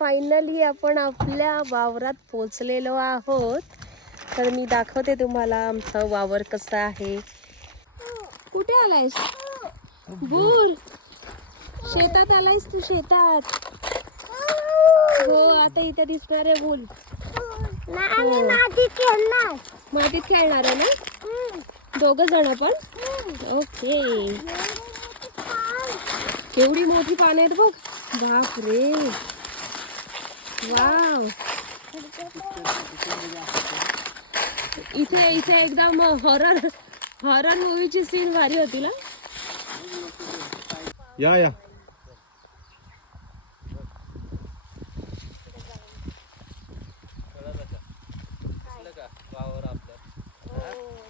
Finally आपण आपल्या वावरात पोचलेलो आहोत. तर मी दाखवते तुम्हाला आमचं वावर कसं आहे. कुठे आलायस भूर? शेतात आलायस तू? शेतात हो. आता इथे दिसणार आहे भूल. मातीत खेळणार आहे ना दोघं जण पण. ओके. केवढी मोठी पानं आहेत बघ. बाप रे. वाव. इथे इथे एकदम हॉरर हॉरर मूवीची सीन भारी होती ना. या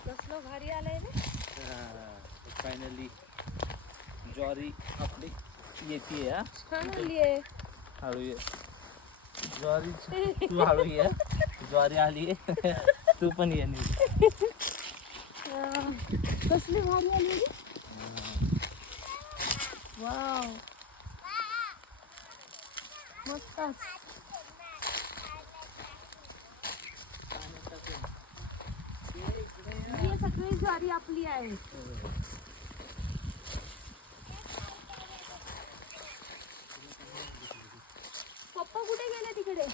कसलं भारी आलंय ना. फायनली ज्वारी आपली येते. छान आली आहे. हळू ये ज्वारी. तू हळू ये. ज्वारी आली आहे. तू पण ये नीट. कसली भारी आली. वाव मस्तच. ही सगळी ज्वारी आपली आहे. पप्पा कुठे गेले? तिकडे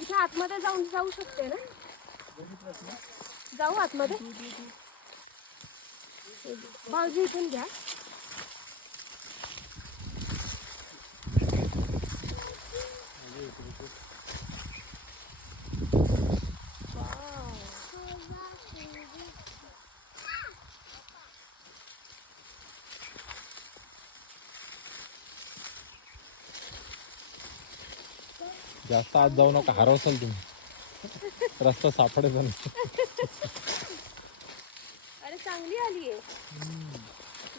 इथे आतमध्ये जाऊ शकते ना. जाऊ आतमध्ये. भाऊजी इथून घ्या. जास्त आत जाऊ नका, हरवसाल तुम्ही. रस्ता सापडेल नाही. अरे चांगली आली आहे.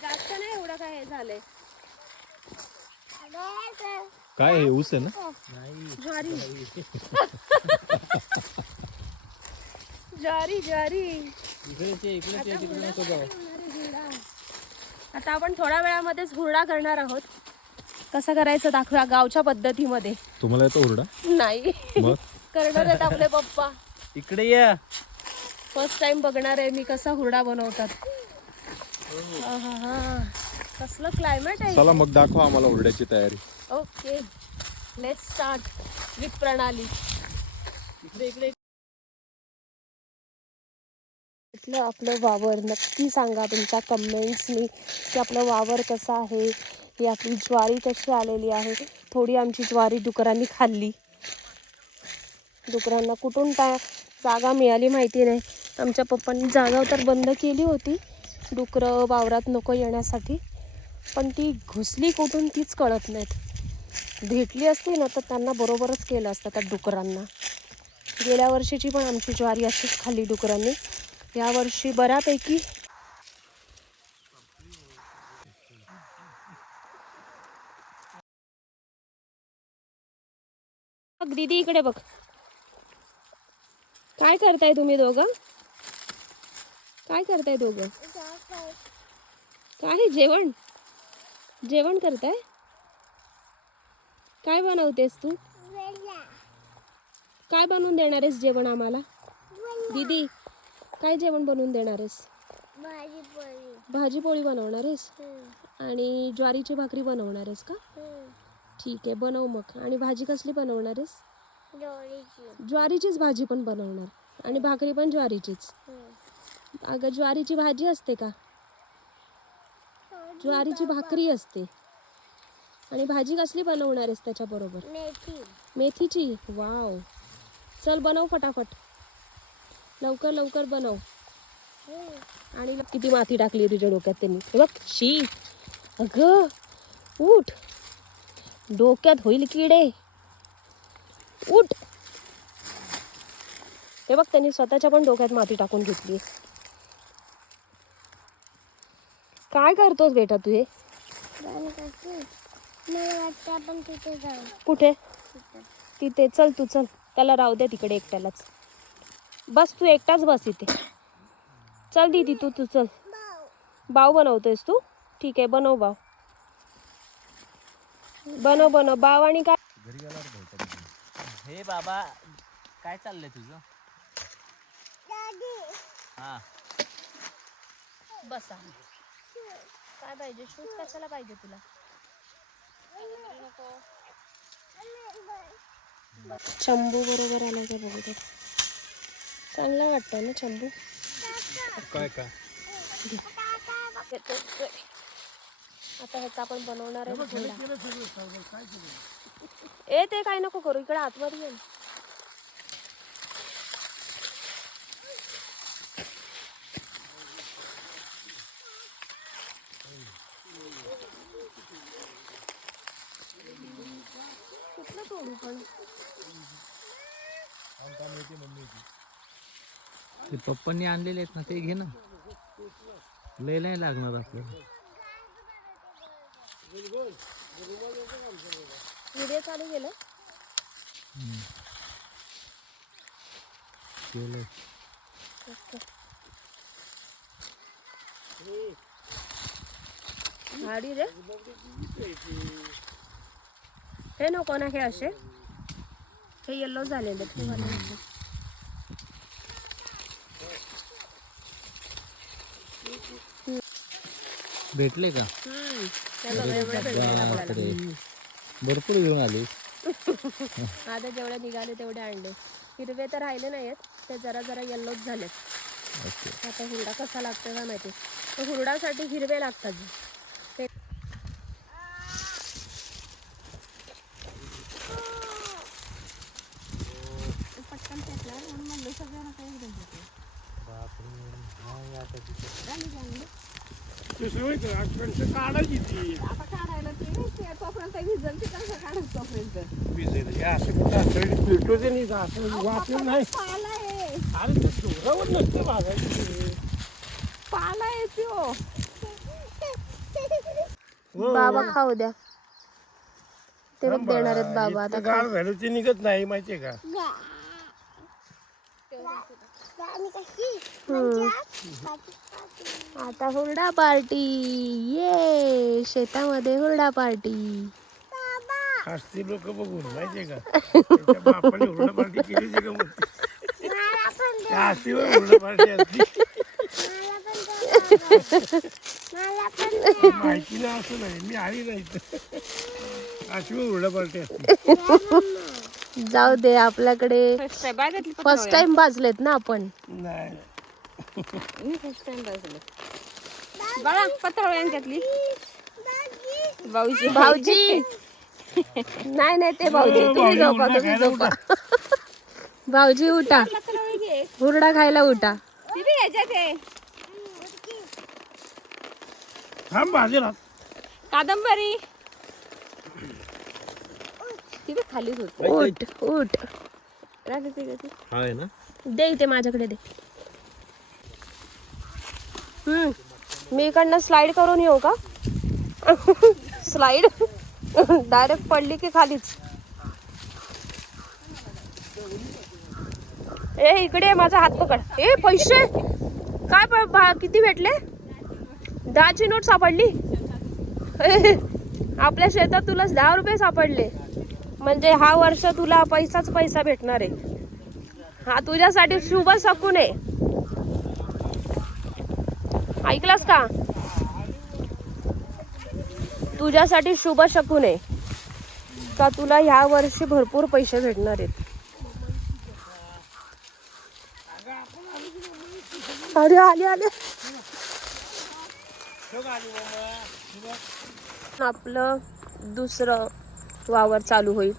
जास्त नाही एवढं काय हे झालंय. काय हे ऊस आहे ना? ज्वारी ज्वारी ज्वारी. आता आपण थोड्या वेळामध्येच हुरडा करणार आहोत. कसं करायचं दाखवूया गावच्या पद्धतीमध्ये. तुम्हाला येतो हुरडा? नाही करणार आहेत आपले पप्पा. इकडे ये. फर्स्ट टाइम बघणार आहे मी कसा हुरडा बनवतात. कसलं क्लायमेट आहे. चला मग दाखवा आम्हाला हुरड्याची तयारी. ओके लेट्स स्टार्ट विथ प्रणाली. इथलं आपलं वावर नक्की सांगा तुमच्या कमेंट्सनी की आपलं वावर कसं आहे. ही आपली ज्वारी कशी आलेली आहे. थोडी आमची ज्वारी डुकरांनी खाल्ली. डुकरांना कुठून जागा मिळाली माहिती नाही. आमच्या पप्पांनी जागा तर बंद केली होती डुकरं वावरात नको येण्यासाठी, पण ती घुसली कुठून तीच कळत नाहीत. भेटली असती ना तर त्यांना बरोबरच केलं असतं त्या डुकरांना. गेल्या वर्षीची पण आमची ज्वारी अशीच खाल्ली डुकरांनी. यावर्षी बऱ्यापैकी बघ दीदी इकडे बघ. काय करताय तुम्ही दोघं? काय करताय दोघं? काय जेवण जेवण करताय? काय बनवतेस तू? काय बनवून देणार आहेस जेवण आम्हाला? दीदी काय जेवण बनवून देणार आहेस? भाजी पोळी बनवणार आहेस आणि ज्वारीची भाकरी बनवणार आहेस का? ठीक आहे बनव मग. आणि भाजी कसली बनवणार आहेस? ज्वारीचीच भाजी पण बनवणार आणि भाकरी पण ज्वारीचीच. अगं ज्वारीची भाजी असते का? ज्वारीची भाकरी असते. आणि भाजी कसली बनवणार आहेस त्याच्याबरोबर? मेथीची. वाव. चल बनव फटाफट. लवकर लवकर बनव. आणि किती माती टाकली तुझ्या डोक्यात त्यांनी. बघ शी. अगं उठ. डोक्यात होईल किडे. उठ. हे बघ त्यांनी स्वतःच्या पण डोक्यात माती टाकून घेतली. काय करतोस बेटा तू हे? कुठे? तिथे. चल तू चल. त्याला राहू दे तिकडे एकट्यालाच. बस तू एकटाच बस इथे. चल दीदी तू चल. बाव बनवतोयस तू? ठीक आहे बनव बाव. बनव बनव. बाव आणि काय घरी गेल्यावर भेटत हे बाबा काय चाललंय तुझं? हा बसा. काय पाहिजे? शूज कशाला पाहिजे तुला? चंबू बरोबर आला का बघू ते. चांगला वाटतं ना चंबू. काय काय आता ह्याचा आपण बनवणार आहे हुरडा. ए ते काय नको करू, इकडे आतमध्ये ये ना. कुठलं तोडू पण? ते पप्पांनी आणलेले आहेत ना, ते घे ना. लय नाही लागणार आपल्याला. व्हिडिओ चालू केलं. केलंय. गाडी रे. हे नको ना, हे असे हे येल्लो झालेले ते मला नको. भेटले का? हे बघा, एवढे भेटले आपल्याला. बापरे. भरपूर घेऊन आली. आता जेवढे निघाले तेवढे आणले. हिरवे तर राहिले नाहीत, ते जरा जरा येल्लोच झालेत. ओके. आता हुरडा कसा लागतो काय माहिती. तर हुरडासाठी हिरवे लागतात ते. पटकन फेकला म्हणून म्हणलं सगळ्यांना काही एकदम होते. काढायची ती आता काढायला ते तोपर्यंत भिजल, ते कसं काढायचं तोपर्यंत. भिजेल हे असं कुठं असं पेटवते नाही का, असं वाफेवर नाही. पाला आहे, अरे ते जोरावर नसतं भाजायचं. पाला आहे त्यो. हो. बाबा खाऊ द्या. ते बघ देणार आहेत बाबा इतकं आता. गार झालं ते निघत नाही माहितीये का. आता हुरडा पार्टी. ये शेतामध्ये हुरडा पार्टी. हसती लोक बघून माहितीये का, त्याच्या बापाने हुरडा पार्टी केली का म्हणते. त्या हस्तीवर हुरडा पार्टी असती. माहिती नाही असं नाही, मी आली नाही इथं. अशी हुरडा पार्टी असते. जाऊ दे, आपल्याकडे फर्स्ट टाइम भाजलेत ना आपण. नाही बाळा पत्र यांच्यातली भाऊजी. भाऊजी नाही नाही, ते भाऊजी. तुम्ही झोपा, तुम्ही झोपा. भाऊजी उठा, हुरडा खायला उठा. थांब भाजेल. कादंबरी तिथे खालीच होत. उठ उठ. आहे ना. दे इथे माझ्याकडे दे. मी इकडनं स्लाइड करून येऊ का? स्लाइड डायरेक्ट पडली की खालीच. ए इकडे माझा हात पकड. ए पैसे काय किती भेटले? 10ची नोट सापडली. आपल्या शेतात तुला 10 रुपये सापडले, म्हणजे हा वर्ष तुला पैसाच पैसा भेटणार आहे. हा तुझ्यासाठी शुभ शकून आहे. ऐकलास का? तुझ्यासाठी शुभ शकून आहे का तुला ह्या वर्षी भरपूर पैसे भेटणार आहेत. अरे आले आले. आपलं दुसरं वावर चालू होईल.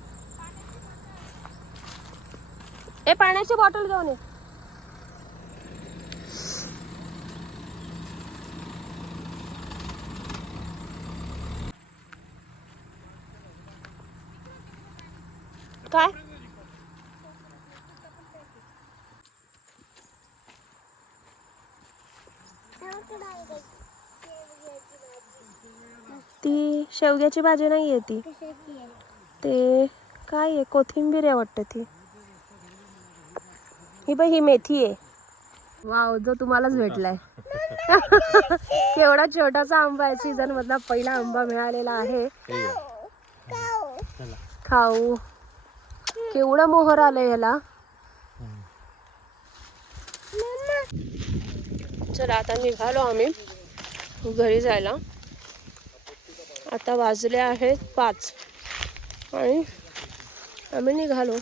ए पाण्याची बॉटल घेऊन ये. काय ती शेवग्याची भाजी नाही आहे ती. ते काय आहे, कोथिंबीर आहे वाटतं ती. ही बाई ही मेथी आहे. वाव, जो तुम्हालाच भेटलाय. केवढा छोटासा आंबा आहे. सीझन मधला पहिला आंबा मिळालेला आहे. चला खाऊ. केवढा मोहर आलाय ह्याला. चला आता निघालो आम्ही घरी जायला. आता वाजले आहेत 5 आणि आम्ही निघालो.